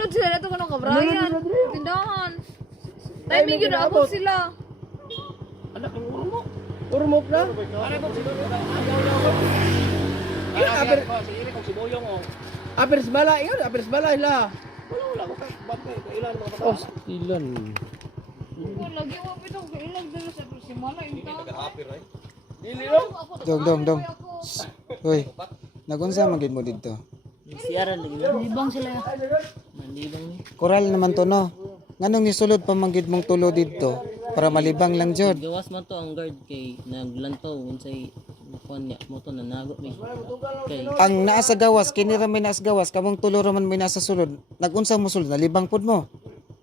Nagsulod sila na ito ka Brian. Tindahan. Timing yun abot sila. Anak ng urmok. Urmok na? Ano ba si Dodo? Sige, kung si Boyong oh. Apers bala, yun, apers bala ila. Wala ko bakit kailan mga bata. Oh, ilan. Kung lagi mo ito, kailang dala sa simala yung tao. Nag-happy right? Dili no? Dong. Hoy. Nagunsa magid mo dito. Siaran lagi. Libang sila. Malibang ni. Koral naman to no. Nganong nisulod pa manggid mong tulo dito para malibang lang jud. Gawas man to ang guard kay naglantaw unsay kuan niya mo to nanagot ni. Kay Ang naa sa gawas kini ra may naa sa gawas kamong tulo ra man may nasa sulod. Nagunsa mo sulod nalibang pud mo.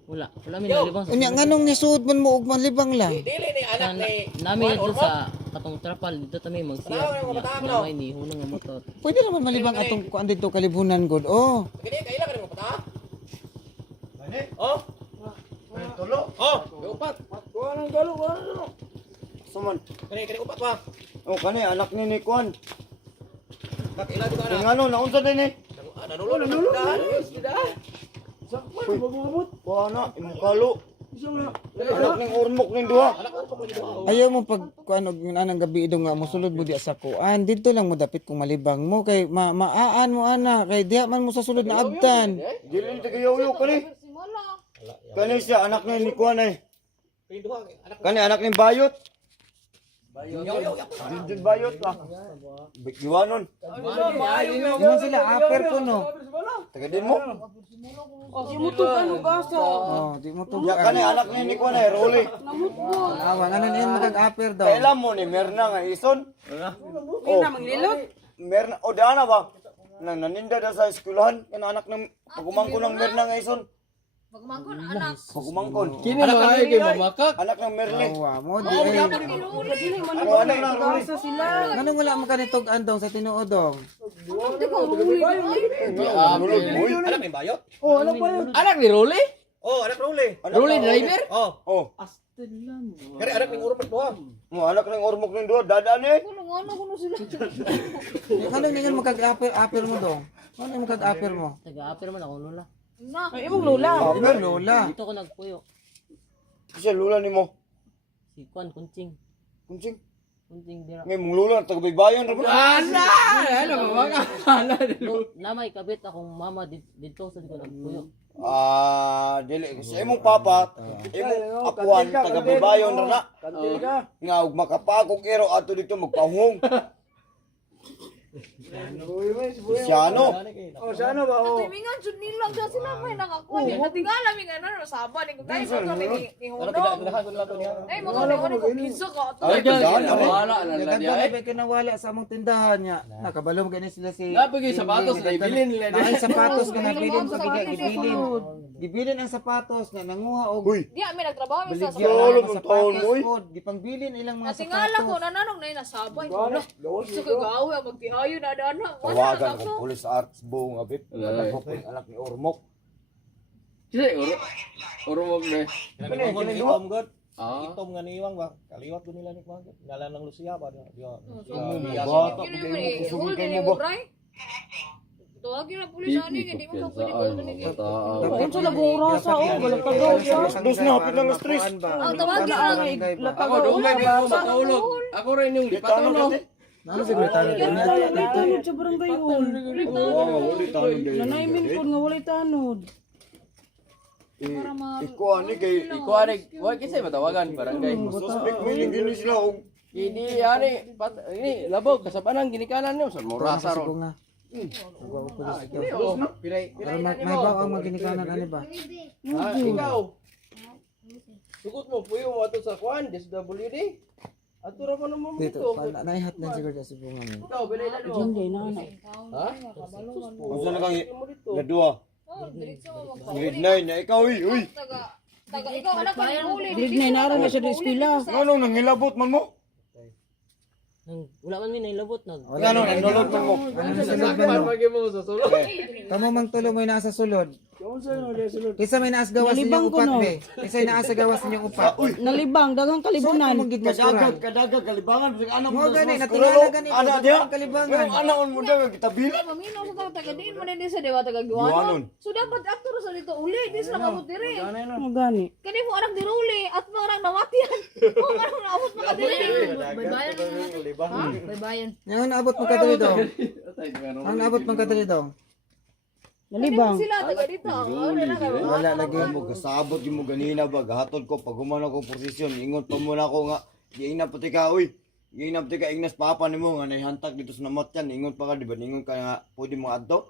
wala mi nalibang sa. Unya nganong nisuod man mo ug malibang lang. Dili ni anak ni Nami dito sa katong trapal dito ta may magsiya. Namay ni hunong nga motor. Pwede naman malibang atong kuan dito kalibunan god. Oh. Kini kailan ka mo pata? Oh. Tulo. Oh, upat. Kuha ng galo, kuha ng galo. Suman. Kani upat pa. Oh, kani anak ni Nikon. Kailan ka na? Tingano, naunsa din eh. Nanulo. Uy, magmamot. Kuha na, imong kalo. Anak ning urmok ning duha. Ayaw mo pag kuan og anang gabi idong nga mosulod mo di sa kuan. Dito lang mo dapit kung malibang mo kay maaan mo ana kay diha man mo sa sulod na abtan. Dili tagayaw-yaw kani. Simala. Kani siya anak ni Nikon ay. Pinduha anak. Kani anak ni Bayot. Yo. Dindin Bayot ah. Bigiwanon. Imo sila aper ko no. Taga din mo. Oh, di mo to. Ya kani anak ni Nikon ay Rolly. Awa nganon yan magag-aper daw. Kailan mo ni Merna nga ison? Oh, Merna o diana ba? Nang naninda na sa eskwelahan kana anak ng pagumangko ng Merna nga ison. Pagmangkon anak. Pagumangkon. Kini mo ay kay mamakak. Anak ng Merle. Awa mo di ay. Ano anak ng Rolly? Nganong wala mo kanitog andong sa tinuodong? Nulog mo. Anak ni Bayot? Anak ni Rolly? Oh, anak Rolly. Rolly driver? Oh, Oh, kani anak ni urmok doha. mo anak ng urmok ning duha dadaan eh. Kuno sila. Kanong ningon magag-aper mo dong? Ano yung magag-aper mo? Taga-aper man ako lola. Na. Imong lola. Dito ko nagpuyo. Kasi lula nimo. Si Kuan Kunching. Kunsing. Kunching dira. Ngay mong lula taga baybayon ra mo. Ana! Ano mamakak? Ana. Namay kabit akong mama dito sa dito nagpuyo. Ah, dili kasi imong papa, imong apuan taga baybayon ra na. Kantil ka. Nga ug makapakog ero ato dito magpahung. Siano. Oh, sana ba? Timingan jud nilang sa sila may nakakuha niya. Natingala mi nga na saba ni kay mo to ni Ano Huno. pila ko nila to niya. Ay mo to ko kinsa ka. Ay, Tindahan, dyan. Wala na lang Naganda niya. na ba kinawala sa among tindahan niya. Nakabalom gani sila si. Napagay sapatos na ibilin nila. Ay sapatos nga nabilin sa gibilin. Gibilin ang sapatos nga nanguha og Uy, Di mi nagtrabaho mi sa baligya Solo ang mong sapatos taon mo, pod. Gipangbilin ilang mga Natingala ko sapatos. nananong na nasabay. Gusto ko gawe magtihayo na dana. tawagan ko police arts buong abit. Anak ko anak ni Ormok. Kasi, urumog na. Kani itom god. Ah. Itom nga niwang ba. Kaliwat ko nila ni Kuan. Ngalan ng Lucia ba dia. Bata Kusugin kay mo bray. Tuwagin na pulis ani nga di mo ka pwede ko ni. Unsa na burasa o galapagaw siya. Dos na hapit ng stress. Ang tawagin na Ako, doon may ko matulog. Ako rin yung lipatulog. Ano sekretary dito? Tanod sa barangay hall. Nanay min ko nga walay tanod. Iko ani kay Iko anig, wag kasi matawagan barangay. suspect mo yung gini sila og Hindi ani, ini labog kasabanan ginikanan niyo sa Morasa Rasa ron. nga. Piray, Pero may baw ang maginikanan ani ba? ikaw. Sugot mo puyo mo ato sa kuan, SWD. Ato ra man mo Dito, dito. naihat na siguro sa bunga mo. Ikaw bilay na do. Hindi na na. Ha? unsa na kang Mo dito. gadua. Oh, diretso mo. Grade 9 na ikaw uy. Taga ikaw anak ko ni huli. Grade 9 na rin siya sa eskwela. Ngano nang hilabot man mo? Wala man mi nailabot nag. Ngano nang nulod man mo? Ano sa sulod Sakpan mo? pagi mo sa sulod. Kamo mang tulo mo nasa sulod. Kung saan mo sulod. Kisa may naas gawas Nalibang ninyong ko, upat no? be. Kisa may naas gawas ninyong upat. Nalibang, daghang kalibunan. Magid mo Kadagat, kadagat, kalibangan. Anak Mo mo gani sa natingala gani. Anak dia. Kalibangan. Pero anak mo daw kita bilang. Maminaw sa tao taga diin man din sa dewa taga Giwanon. giwanon. So dapat aktor sa dito uli, di sila kabot diri. Mo gani. Kani mo anak diruli at mo anak namatian. Mo anak naabot mo ka diri. Baybayan ha? Baybayan. Ngayon abot mo kadali daw. Ang abot mo kadali daw. Nalibang. Sila taga dito. Ano na kayo? Wala lagi. Mo kasabot mo ganina ba gahatod ko pag humana ko posisyon ingon pa mo na ko nga di na pati ka uy. Di na pati ka ignas papa nimo nga nahantag dito sa namatyan ingon pa ka di ba ingon ka nga pwede mo adto.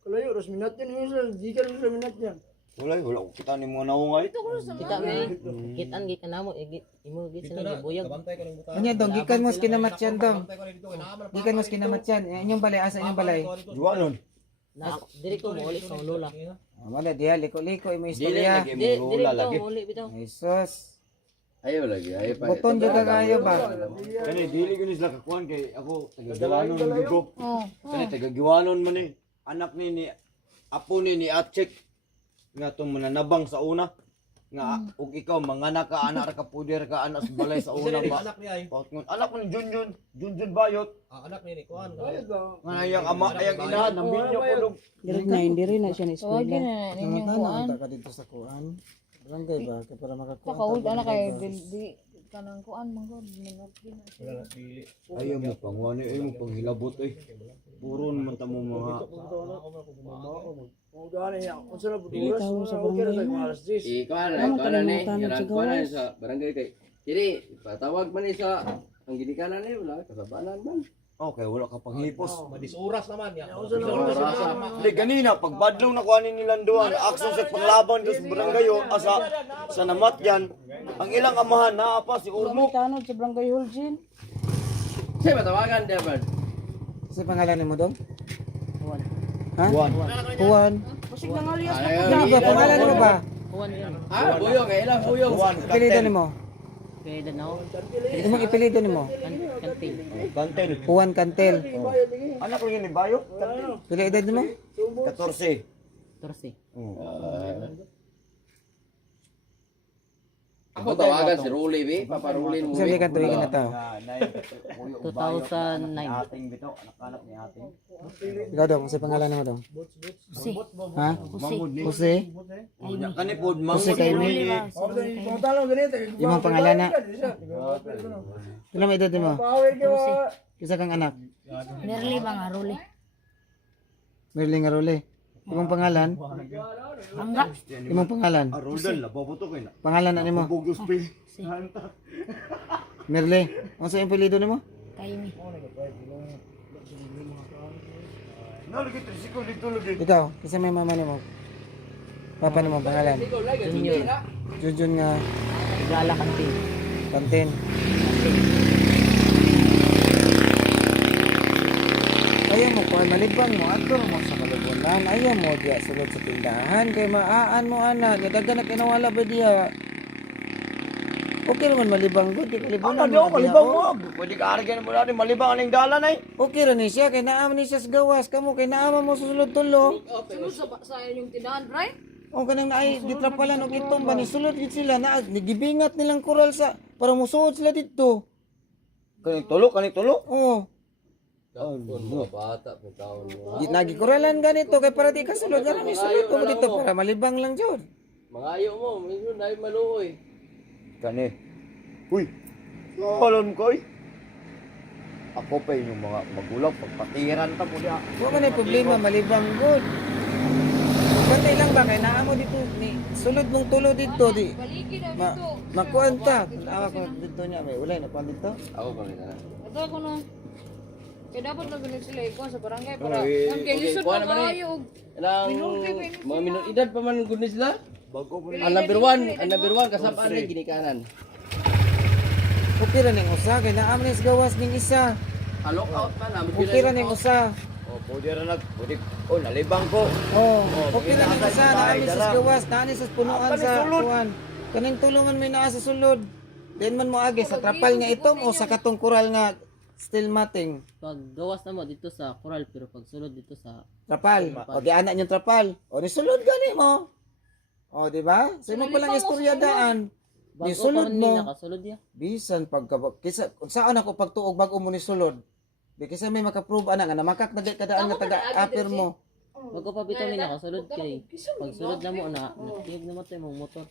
Kalayo, ros minat yan. Di ka ros minat yan. Wala ko kita nimo naungay. Dito ko sa Kita may kitan gi kanamo imo gi sila gibuyag. Kanya dong gikan mo sa kinamatyan dong. Gikan mo sa kinamatyan. Inyong balay asa inyong balay. Juanon. Na diri ko mo ulit sa lola. Wala diha liko-liko imo Dili istorya. lagi Diri mo lula ko lagi. uli bitaw. Jesus. Ayaw lagi, ayaw pa. Buton jud ka kayo ba? Kani dili ko ni sila kakuan kay ako taga Giwanon ko. Oh. Kani taga Giwanon man ni. Anak ni apo ni Atchek nga tong mananabang sa una nga ug ikaw manganak ka anak ra ka puder ka anak sa balay sa una ba. Anak niya ay. Anak mo ni Junjun Bayot. Anak niya ni Kuan. Nga ayang ama ayang inahan ng binyo ko dong. Diri na hindi rin na siya ni Tawagin eskwela. na ninyong kuan. Ka dito sa kuan. Barangay ba kay para makakuha. Pakaud ana kay di kanang kuan manggo. Ayaw mo pangwani ayaw mo panghilabot ay. Puro naman ta mo mga Kung gano'n yan. Kung saan na Dili buduras. tawo sa Okay na barangay tayo mo. alas 10. Ikuan Ano na ni. kalimutan mo sa Kuan gawas? sa barangay kay. Dili, patawag man ni sa ang ginikanan ni wala kasabanan man. okay wala ka panghipos. Madisuras naman ya. Hindi ganina pag badlong nakuha ni nilanduan action sa panglaban dos barangay o asa sa namatyan ang ilang amahan naa pa si Mo Urmo. tanod sa barangay Huljin. Say matawagan dia man. Sa pangalan mo dong? Ha? Juan. Juan. Kusig nang alias na Ano ba pangalan mo ba? Kuan yun. Ah, buyong kay ilang buyong. Juan Apelyido nimo? Kay Danao. Imong apelyido nimo? Kantil. Kantel. Juan Cantel. Anak ko yun ni Bayo? Pila edad nimo? 14. Torsi. Ako tawagan si Ruli bi, paparulin mo. Sabi ka tuwing na to. 2009. Ating bitaw, anak-anak ni ating. Ikaw dong, sa pangalan mo dong? Si. Ha? Mamud ni. Jose? Kani pod Jose mamud kay ni. mi. Kung talo ganito. Imong pangalan na? Pila mo edad nimo? Kisa kang anak? Merli ba nga ruli? Merling Arole. Imong pangalan? Bangga. Imong pangalan? Roldan la babuto kay na. Pangalan na nimo? Bugos pi. Merle. Unsa imong apelyido nimo? Kaimi. Nalagi tricycle dito lagi. Ikaw, kisa may mama nimo? Papa nimo pangalan? Junior. Junjun nga Gala Kantil. Pantin. Ayaw mo kuan malibang mo adto mo sa kalubunan. Ayaw mo diya sulod sa tindahan kay maaan mo ana. Dagan na kinawala ba diya? Okay naman malibang gud, di kalibunan. Ano daw malibang mo? Pwede ka argan mo natin malibang aning dalan ay. Okay ra ni siya kay naam ni siya sa gawas kamo kay naama mo susulod tulo. Sulod sa yung tindahan, right? O kanang naay gitrapalan og itom ba ni sulod gid sila na gibingat nilang koral sa para musuod sila dito. Kaning tulo, kaning tulo. Oh, Mga bata pa taon mo. di nagikuralan ganito kay para di ka sulod nga ni sulod mo dito para malibang lang jud. Mga ayo mo, minsan dahil maluoy. Kani. Uy. Alam ko ay. Ako pa yung mga magulang pagpatiran ta mo diya. Wa man ay problema malibang gud. Bantay lang ba kay naa mo dito ni sulod mong tulo dito di. Baliki na Ma dito. makuan ta. Awa ko dito niya may ulay na kuan dito. Ako pa rin na. Ito ako no. Kaya dapat lang ganun sila ikuha sa barangay para Okay, ang kay lisod kuha na naman eh. kayo. Ilang mga minut edad pa man gud ni sila. Bago ko Ang number 1 kasapaan ni ginikanan. Okay ra ning usa kay naa man is gawas ning isa. Lock out pa na. Okay ra ning usa. Oh, pwede ra pwede. Oh, nalibang ko. Oh, okay ra ning usa naa mi sa gawas, naa ni sa punuan sa kuan. Kaning tulungan may naa sa sulod. Then man mo agi sa trapal nga itom o sa katong kural nga Steel matting. Pag gawas na mo dito sa coral pero pag sulod dito sa Trapal. O di anak niyong trapal. O ni sulod gani mo. O di ba? Sino pa lang istorya daan. Ni bago sulod pa man ni mo. nakasulod ya. Bisan pagka kisa saan ako pagtuog bago mo ni sulod. Di kasi may makaprove ana nga namakak na di kadaan nga taga-apir mo. Bago pa bitaw ni nakasulod kay pag sulod na mo na nakiyog na mo tayo mong motor.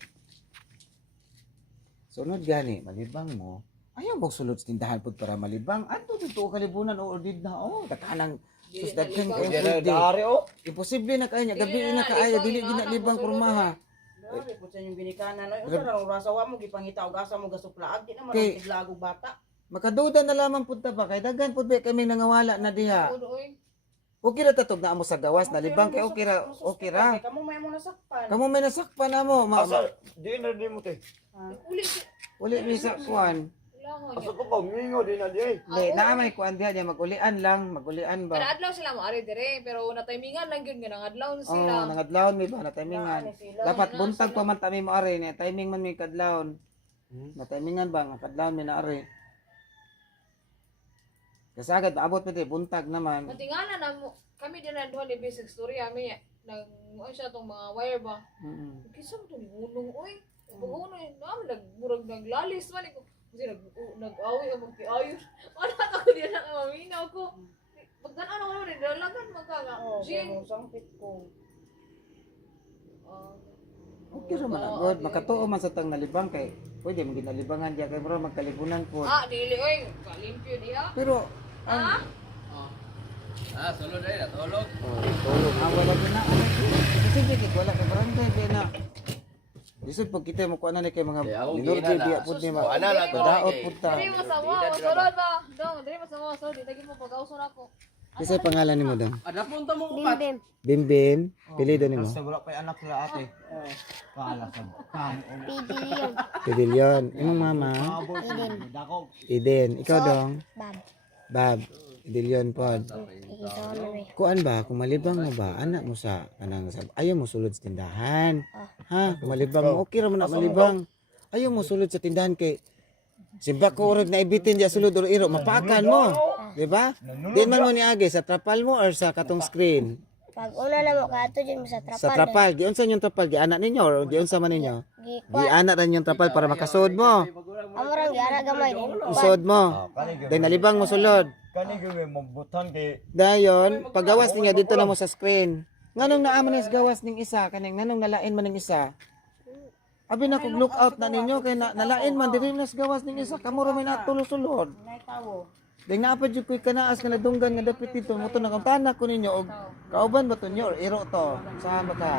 Sunod gani, malibang mo. Ayaw mo sulod sa tindahan pod para malibang. Anto dito kalibunan o ordid na o. Dakanang susdaghan kayo pwede. Dari oh. Imposible na kaya niya. Gabi na kaya. Dili ginalibang kurmaha. Grabe po sa inyong ginikanan. Usa lang rasawa mo gipangita og asa mo gasuplaag di naman Okay. ang tiglagog bata. Makaduda na lamang punta ba. Kay daghan pod ba kami nangawala na diha. Okay ra tatog na amo sa gawas. Nalibang kay okay ra. Okay ra. Kamo may mo nasakpan. Kamu may nasakpan na mo. Asa di na di mo te. Uli mi sa kuan. Asa ko pa mingo di na di. Le, naamay kuan diha niya. Magulian lang. Magulian ba. Kada adlaw sila mo ari dire pero na timingan lang gyud nga nang adlaw Oo, sila. nangadlawon mi ba na timingan. Dapat buntag pa man tami mo ari ni timing man mi kadlawon. Na timingan ba nga kadlawon mi na ari. Kasagad maabot mi buntag naman. Matingala na mo kami din na duha ni basic story ami nang ano siya tong mga wire ba. Mm. Kisa mo to ni unong oy. Pag unong namin nagmurag naglalis man ko. Kasi nag-away o magkiayon. Wala ako diyan na maminaw ko. Pagdaan ako naman, dalagan magkaka. Oh, Jing. kamo sangpit ko. Okay ra man agad makatuo man sa tang nalibang kay pwede mo ginalibangan diya kay bro magkalibunan po. Dili oy, kalimpyo diha. Pero ang Sulod ay natulog. tulog ang wala din na. Kasi dikit wala kay barangay di na. Disod pag kita mo kuan na kay mga minurdi diya pud ni ma. Ana lang Daot pud ta. Dili mo sa mo, sulod ba? Dong, dili mo sa mo, so di tagi mo pag-auso na ako. Kisay pangalan nimo dong? Ada punta mo upat. Bimbin, pilido nimo. Sa wala pa anak sila ate. Kala sa kan. Pidilyon. Imong mama? Dako. Iden. Ikaw dong? Bab. Idilyon pod. Kuan ba kung malibang mo ba anak mo sa kanang ayaw mo sulod sa tindahan. Ha, kung malibang mo okay ra man na malibang. Ayaw mo sulod sa tindahan kay simba ko urog na ibitin diya sulod or iro mapakan mo. Di ba? Di man mo niagi sa trapal mo or sa katong screen. Pag una na mo kato dyan mo sa trapal. Sa trapal, giun sa inyong trapal, gianak ninyo or giun sa man ninyo? Gianak ra inyong trapal para makasud mo. Amurang giara gamay din. Isod mo. Dahil nalibang mo sulod. Kani gyud mo butan kay Dayon, paggawas niya dito na mo sa screen. Nganong naaman is gawas ning isa kaning nganong nalain man ning isa. Abi na kog look out na ninyo kay nalain man diri nas gawas ning isa kamo ra may natulo-sulod. Nay tawo. Ding naapad jud koy kanaas nga nadunggan nga dapit dito mo to nakantana ko ninyo og kauban ba to nyo or iro to. Saan ba ka?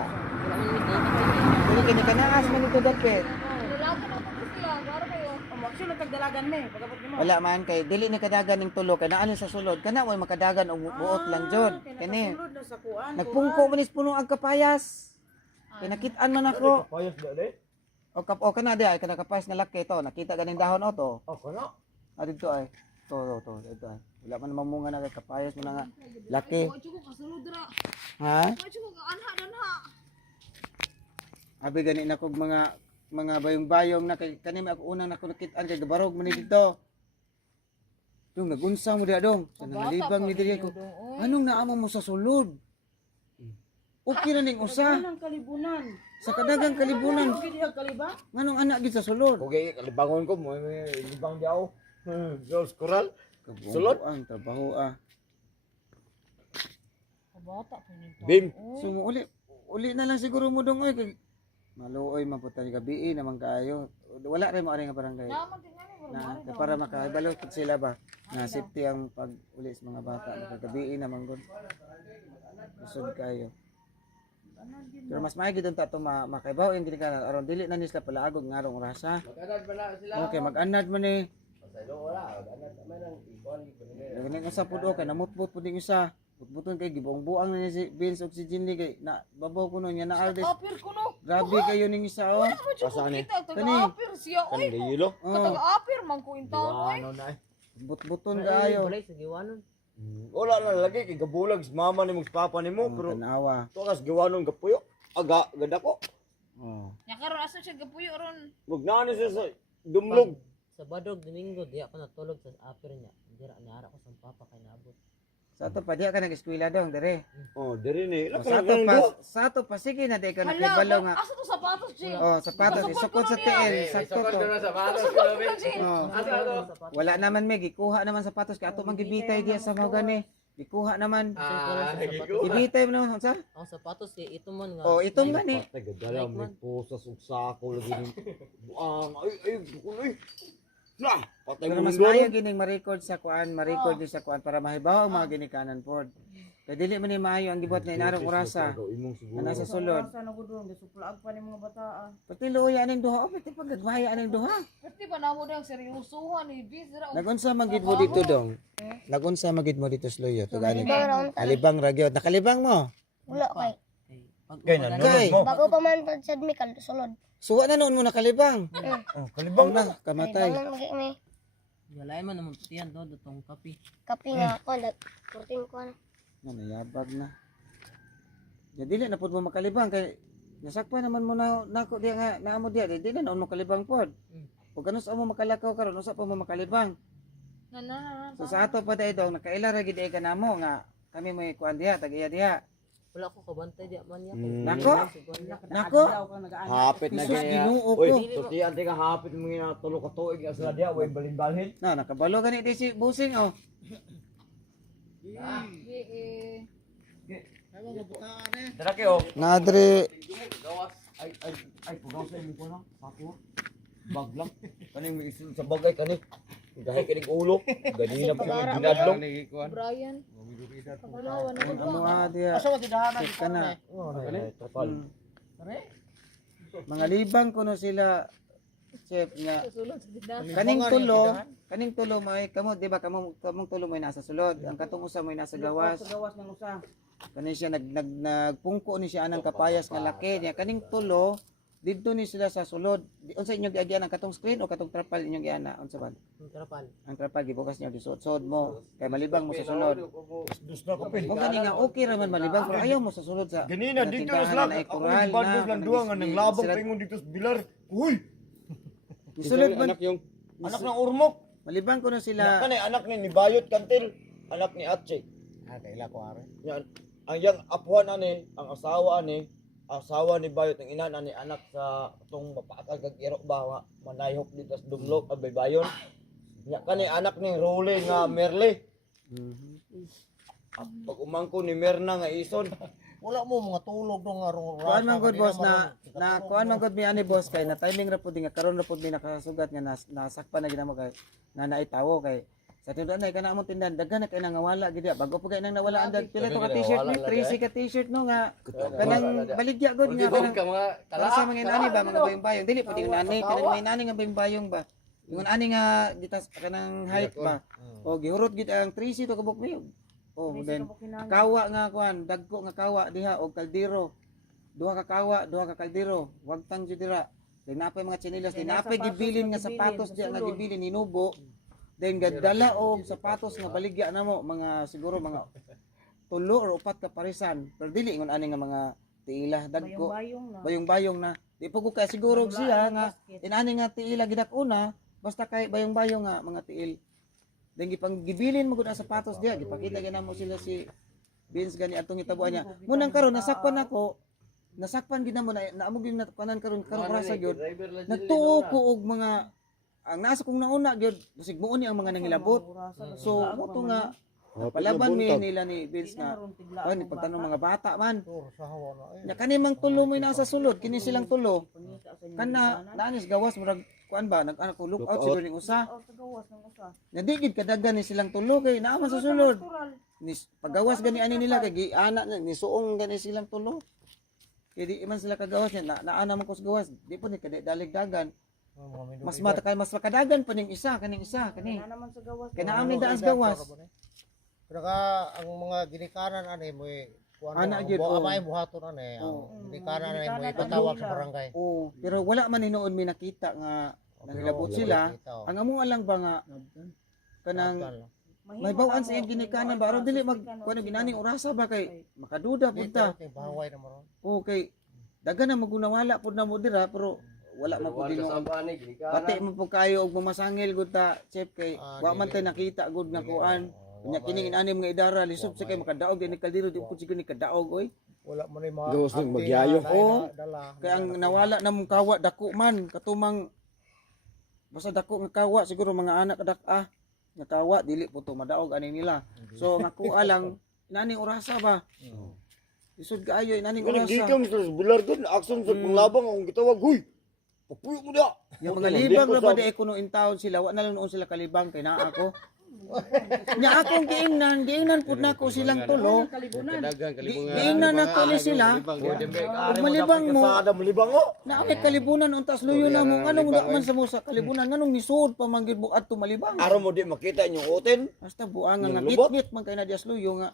Dili kini kanaas man ito dapit. Dalagan ako ko sila, garo kayo. Sulod kag dalagan me pagabot nimo. Wala man kay dili ni kadagan ning tulo kay naa ni sa sulod kana way makadagan og buot lang jud. Kani Sulod na sa kuan. nagpungko man is puno ang kapayas. Kay nakit-an man ako. payos dali. O kana di ay kana kapayas nga laki to. Nakita ganing dahon o to. Oh kana. Dito ay. To ito ay. Wala man mamunga na kay kapayas mo na nga laki. Ojo ko kasulod ra. Ha? Ojo ko anha danha. Abi gani na kog mga bayong-bayong na kay kani ako unang nakit-an kay gabarog man ni dito. Dong nagunsa mo diha dong. Sa nangalibang ni diri ko. Anong naamo mo sa sulod? Okay ra ning usa. Anong kalibunan? Sa kadagang kalibunan. Gid ang kaliba? Nganong anak gid sa sulod? Okay, kalibangon ko mo libang diaw. Girls coral. Sulod? Ang trabaho ah. Bata pa ni. Bim. So uli na lang siguro mo dong oy kay maluoy man puta ni gabi naman kaayo. Wala ray mo ari nga barangay. Naman din nga ni. Na para makahibalo pud sila ba na safety ang pag uli sa mga bata gabi naman gud. Usod kayo. Pero mas maigi dun ta to makaibaw yung ka aron dili na nisla pala agog ngarong rasa. Magkanad ba na sila? Okay, mag-anad man ni. Pasaylo wala. Magkanad man ang ikon. Ganyan sa pud okay namutbot pud ding isa. Butbuton kay gibong-buang na niya si Vince og si Jinly kay na babaw kuno niya na artist. Apir ko no. Grabe kayo ning isa oh. Pasaan eh? Taga-apir siya oy. Kan gayilo. Oh, Taga-apir man ko intaw oy. Ano na eh. butbuton kaayo. Balay sa giwanon. Wala na lagi kay gabulag sa mama nimo sa papa nimo pero Tanawa. to kas gawanon gapuyo. Aga ganda ko. Oh. Nya karon asa siya gapuyo ron. Wag na siya sa dumlog. Sa Badog Domingo di ako natulog sa upper niya. Dira niara ko sa papa kay naabot. Sa ato pa di ka nag-eskwela dong dire. Oh, diri ni. O, sa ato pa sige na di ka nakibalo nga. asa to sapatos, Jay? Oh, sapatos isukod sa tiil, sakto to. Oh. Wala naman may gikuha naman sapatos kay ato man gibitay diya sa mga gani. Gikuha naman. Ibitay mo naman sa? Ang sapatos kay ito man nga. Oh, itong gani. Patay gadala may pusas ug sako lagi ni. Buang ay kuloy. Na, patay Pero mo mas maayo gining ma-record sa kuan, ma-record din sa kuan para mahibaw ang mga ginikanan pod. Kay dili man ni maayo ang gibot na inarong orasa. imong siguro. Ana sa sulod. Sa nagudong gisuplaag pa ni mga bata. Pati luya aning duha, pati pagagwaya aning duha. Pwede ba namo dang seryosohan ni Bis? Nagunsa magid mo dito dong? Nagunsa magid mo dito sa luyo to gani. Ibang round ta. Alibang ragyod, nakalibang mo. Wala kay. Kay nanulod Kay, mo. Bago pa man pag sad mi sulod. suwa na noon mo nakalibang. Oh, kalibang Na, kamatay. Bangon magi mi. Galay man naman tiyan do dotong kape. Kapi nga ako, 14 ko na. Nayabag na. Ya dili na pud mo makalibang kay nasakpan naman mo na nako diya nga naamo diya dili na noon makalibang pod. Ug kanus amo makalakaw karon usa pa mo makalibang. Na. So sa ato pa dai dong nakaila ra gid ay kanamo nga kami mo kuan diha tagiya diha. Wala ko kabantay di man niya. Nako. Nako. Hapit na Jesus, gaya. Ginoo Uy, ko. tuti ante ka hapit mo nga tulo ka tuig sa dia way balin-balhin. Na nakabalo gani di si busing oh. Dara kayo. Nadre Ay pugaw sa imo ko na. Papo. Bag lang. Kani mo isun sa bagay kani. Gahay kining ulo. Ganina pa mo ginadlong. Brian. Pagulawan na amo diha. Check ka na. Trapal. Mga libang kuno sila chef nga sulod sa tindahan. kaning tulo may kamo di ba kamong tulo may nasa sulod ang katong usa may nasa gawas Sa gawas ng usa. kani siya nagpungko ni siya anang kapayas nga laki niya kaning tulo didto ni sila sa sulod unsa inyo giagyan ang katong screen o katong trapal inyo giana unsa ba Trapal. ang trapal gibukas niyo disuot-suot mo kay malibang mo sa sulod Dus na ko pin. o gani nga okay ra man malibang pero ayaw mo sa sulod sa Ganina dito na tindahan sila. na ay Ako koral ni Badbos lang duwa nga nang labang sila- pa ingon dito sa bilar. Uy, Isulod man anak ng urmok. malibang ko na sila Kanay anak ni Bayot Kantil, anak ni Atche. Kaila ko are. Yan. Ang yang apuan ani, ang asawa ni Bayot ang ina ani anak sa tong mapakal kag iro ba nga manayhok dito sa dumlok abay bayon. Nya kani anak ni Role nga Merle. Pag umangko ni Merna nga ison. Wala mo mga tulog dong arong kuan man good boss na kuan man good mi ani boss kay na timing ra pud nga karon ra pud mi nakasugat nga nasakpan na gid mo kay na naitawo kay sa tindahan ay kana among tindahan daghan na kay nangawala gid ya bago pa kay nang nawala ang pila to ka t-shirt ni 3 ka t-shirt no nga kanang baligya god nga kanang para sa mga nani ba mga bayong-bayong dili pud yung nani kanang may nani nga bayong-bayong ba yung ani nga gitas kanang height ba o gihurot gid ang 3 to kabuk mi oh then kawa nga kuan dagko nga kawa diha og kaldero duha ka kawa duha ka kaldero wag tang jud dira then napay mga tsinelas then napay gibilin nga sapatos diha nga gibilin ninubo then gadala og sapatos nga baligya namo mga siguro mga 3 or 4 ka parisan pero dili ingon ani nga mga tiila dagko Bayong na. bayong-bayong na di pa ko kay siguro siya nga inani nga tiila gidak-una basta kay bayong-bayong nga mga tiil then gipang gibilin mo gud ang sapatos diha gipakita gyud namo sila si Vince gani atong itabuan niya munang karon nasakpan ako nasakpan gid namo na amo gyud natapanan karon rasa gyud nagtuo ko og mga ang nasa kong nauna gyud bisig muon ni ang mga nangilabot so mo to nga palaban mi nila ni Vince nga oh ni pagtanong mga bata man nya kani mang tulo mo nasa sulod kini silang tulo kana naanis gawas murag kuan ba nag-anak ko look out siguro ning usa Sa gawas ng usa. nadigid kadaghan ni silang tulo kay naa man sa sulod ni pagawas gani ani nila kay giana ni suong gani silang tulo kay di man sila kagawas niya naana man ko sa gawas di po ni daligdagan mas makadagan pa ning isa kaning isa kani Wala naman sa gawas. kay naa man daan sa gawas Pero ka ang mga ginikanan ani mo Ana, gyud, oo. amay buhaton ani Oo. ang ginikanan ani mo Ginikanan, ipatawag ang sa barangay. oh pero wala man hinuon mi nakita nga nangilabot sila ang among alang ba nga kanang may bawaan sa iyang ginikanan ba aron dili mag kuno ginaning orasa ba kay makaduda punta Bahaway na maron. okay daghan na magunawala pud na mo dira pero wala man po Wala dinuon. kasama ni ginikanan. Pati mo po kayo og mamasangil gud ta, chef kay wa man tay nakita gud nga kuan. Nya kining inanim nga idara lisod sa kay makadaog ni kaldero di po siguro ni kadaog oy. Wala mo na yung mga Gawas ng acting magyayo. na Oo. dala. Kay ang nawala na mong kawa dako man katumang basta dako nga kawa siguro mga anak kadak nga kawa dili po to madaog ani nila. So nga kuha lang inaning orasa ba. Lisod kaayo inaning Kung orasa. gikan sa bular doon, action sa panglabang akong gitawag, huy! Papuyo mo na! Yung mga libang na ba di kuno in town sila, wa na lang noon sila kalibang kay naa ako. Nya akong giingnan pud nako silang tulo. Giingnan nako ni sila. Ug malibang mo, Kasada malibang o! naa may kalibunan untas luyo na mo anong da man sa mo sa kalibunan nganong nisud pa man gid mo adto malibang. Araw mo di makita inyong oten. Basta buang nga Yung lubot? ngit man kay na dias luyo nga.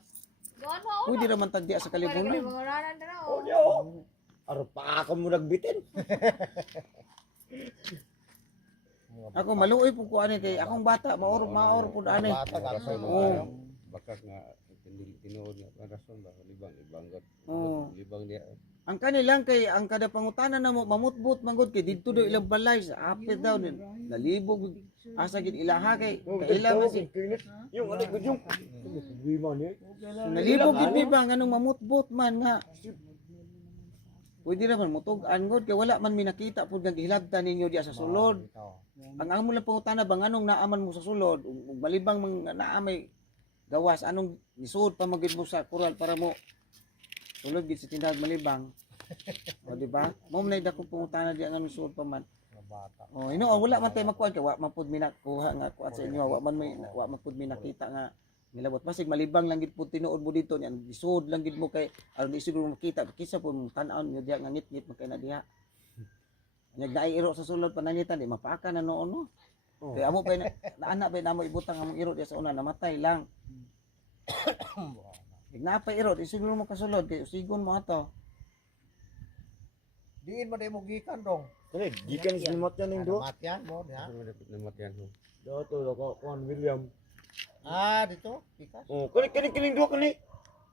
Doon mo, Pwede ra man tagdiya sa Pwede kalibunan. mga ranan na raw. O niya o! Araw pa ako mo nagbitin. Ako maluoy pud ko ani kay akong bata maor pud ani. Bata ka sa Oo. Bakak nga tinuod nga rason ba libang ibanggot. Oo. Libang dia. Ang kanilang kay ang kada pangutanan na mo mamutbut manggod kay didto do ilang balay sa apit daw din. Nalibog asa gid ilaha kay kailangan si Yung ano gud yung. Problema niya. nalibog gid mi ba nganong mamutbut man nga. Pwede ra man mutug-an gud kay wala man mi nakita pud nga gihilabtan ninyo diya sa sulod. Ang amo lang pangutana ba nganong naaman mo sa sulod ug malibang mga naa may gawas anong nisuod pa magid mo sa kural para mo sulod gid sa tindahan malibang. O di ba? Mo man dako pangutana diya nganong suod pa man. Oh, ino wala man tay makuan kay wa man pud mi nakuha nga kuat sa inyo wa man pud mi nakita nga nilabot basig malibang lang gid pud tinuod mo dito niyan isuod lang gid mo kay aron di siguro makita kisa pud mong tan-aw niyo diya nga ngit-ngit man kay na diha. Nyag naay iro sa sulod panangitan di mapaaka na noon no. Kay amo pa na pa namo ibutang among iro diya sa una namatay lang. Ignapay iro di siguro mo kasulod kay usigon mo ato. Diin mo na mo gikan dong. Kani gikan sa matyan ning do. Matyan mo niya. Namatian mo. Dato ko Juan William. Dito. Pikas. Oh, kani do kani.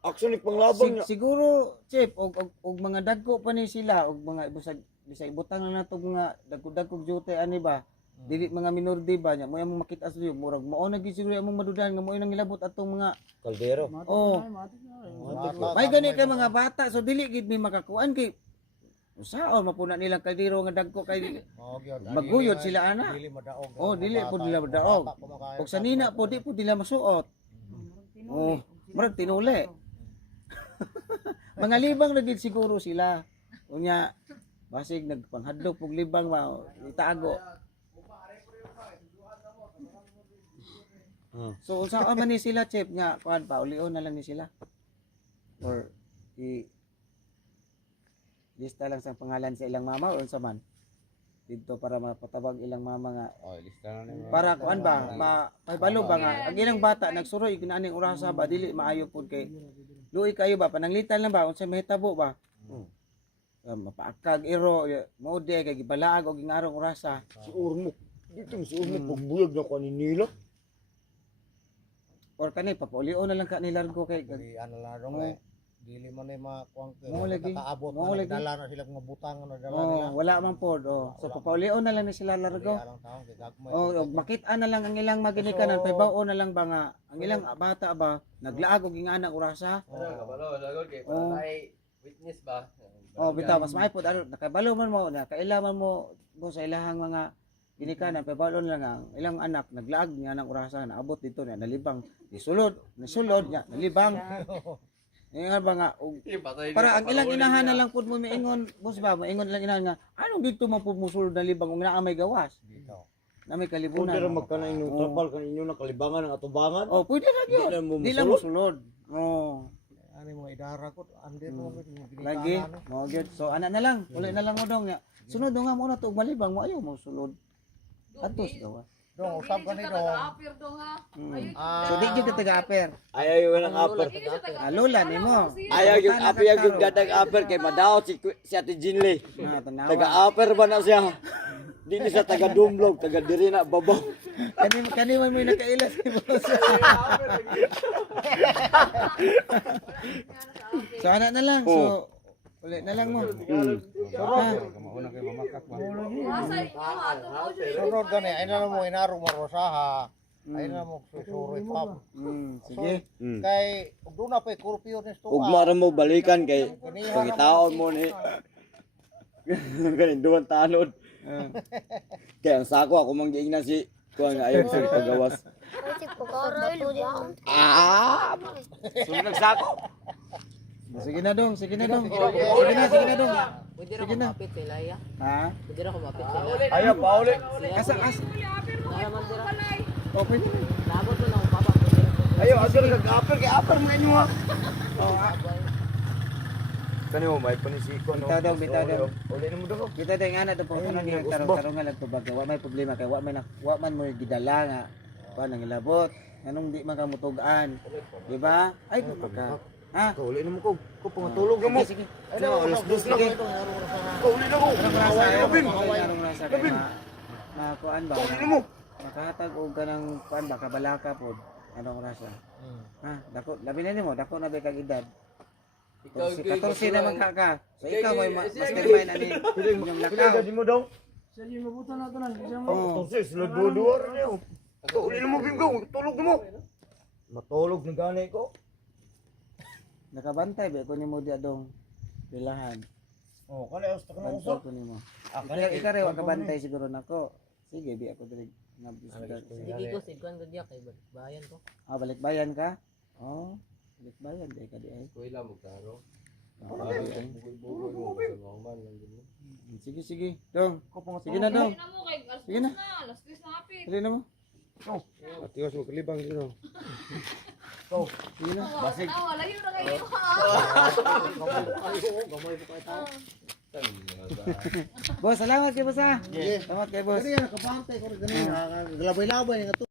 Action ni panglabang niya. Siguro chip og mga dagko pa ni sila og mga bisag ibutang na nato mga dagko-dagkog jote ani ba. Dili mga minor di ba nya mo among makita sa murag mao na gid siguro among madudahan nga mo nang ilabot atong mga Kaldero. oh may gani kay mga bata so dili gid mi makakuan kay usaon mapuna nilang kaldero nga dagko kay maguyod sila ana. Dili madaog. Oh dili pud nila daog. Ug sa nina po di pud nila masuot. Oh murag tinuli. Mga libang na gid siguro sila. Unya basig nagpanghadlok pug libang itago. So unsa man ni sila chef nga kuan pa ulion na lang ni sila. Or lista lang sa pangalan sa ilang mama o unsa man. Dito para mapatabag ilang mama nga Oh, lista na ni. para kuan ba mapahibalo ba nga ang ilang bata nagsuroy ginaning orasa ba dili maayo pud kay luoy kayo ba pananglitan lang ba unsa mahitabo ba. Mapaakag iro mode kay gibalaag og gingarong orasa. Si Urmo. Dito si Urmo pagbuyag na ko ni Nilo. Or kani papaulio na lang ka nilargo kay Dili ano lang dong eh. Dili man ay makuang Mo lagi. nakaabot Mo na lagi. dala na sila mga butang na dala nila. wala man pod so papaulio na lang ni sila largo. Alang taon kay gagmay. Og makita na lang ang ilang maginikanan paybaw na lang ba nga ang ilang bata ba naglaag og ginganang orasa. Kabalo, lagol kay Oh. patay witness ba? Bitaw mas maay pod nakabalo man mo na kailangan mo sa ilahang mga ginikanan paybaw lang ang ilang anak naglaag ginganang orasa naabot dito na nalibang nisulod niya nalibang. Nga ba nga para ang ilang inahan na lang pud mo miingon boss ba maingon lang inahan nga anong dito man pud musulod na libang ug naa may gawas na may Kung kalibunan. dira magkana inyong trapal kan inyo na kalibangan ng atubangan. Pwede na Di gyud. na mo Di lang musulod. Ani mga idara ko ande mo ginikanan. Lagi mo gyud. So ana na lang, uli na lang mo dong nya. Sunod nga mo na to malibang mo ayaw mo sulod. Atos gawas. Dong usab ka ni dong. Apir dong ha. So di gyud ka taga-aper. Ayaw yung ng upper. Lola nimo. Ayaw yung upper yung gadag upper kay madaot si Ate Jinley. Na tanawa. Taga-upper ba na siya? Di ni sa taga-dumlog, taga-diri na babaw. Kani man may nakailas ni boss. So ana na lang. So Uli na lang mo. Mauna kay mamakak ba. Asa inyo ato mo dyan. Sunod gani ay na mo inarong marosaha. Ay na mo susuroy pa. Sige. Kay doon na pa kurpyo ni sto. Ugma ra mo balikan kay pagitaon mo ni ganin duwan tanod. Kaya ang sako ako mang giingnan si kuan nga ayon sa pagawas. Ay, si Pagkara, ilo. Ah! Sunod nagsako. Sige na dong, sige na dong. Sige na dong. Pwede ra ko mapit sa ilaya. Ha? Pwede ra ko mapit sa ilaya. Ayaw pa uli. Asa. Okay na. Labot mo na ako papa. Ayaw asal kag-apel kay apel mo inyo ha. Kani mo may panisiko no. Bitaw dong, bitaw dong. Uli na mo dong. Kita ding ana to po kanang tarong-tarong lang to bagay. Wa may problema kay wa man mo gidala nga. Kuan ang ilabot. Anong di man ka mutugan. Di ba? Ay di ka. Ha? Uli na mo ko. Ko pangatulog na mo. Sige. Ay na alas 2 na. Uli na ko. Anong rasa? Labin. Anong rasa kay ma kuan ba? Uli na mo. Makahatag og kanang kuan ba kabalaka pod. Anong rasa? Ha? Dako labi na nimo, dako na ba kag edad? 14 na magkaka. So ikaw may mastermind ani inyong lakaw. Di mo dong. Oh. Entonces, nagduduwar niyo. Uli na mo binggo. Tulog na mo. Matulog na gani ko. Nakabantay ba ko nimo dia dong bilahan. Oh, kala usta ka na Bantay usap. ko nimo. Kala Ikaw rin makabantay siguro nako. Sige, bi ako diri nabisda. Sige ko sidkuan ko diya kay bayan ko. Ah, balik bayan ka? Oh, balik bayan di ka di ay. Kuila mo karo. Sige, sige. Dong. Sige na dong. Sige na mo kay alas Sige na. 2 na. Alas 3 na hapit. Sige na mo. Atiwas mo kalibang dito. Sige na. Basig. Layo na kayo. Boss, salamat kay boss ha. Salamat kay boss. Kaya nakabantay ko rin ganun. Galabay-labay nga to.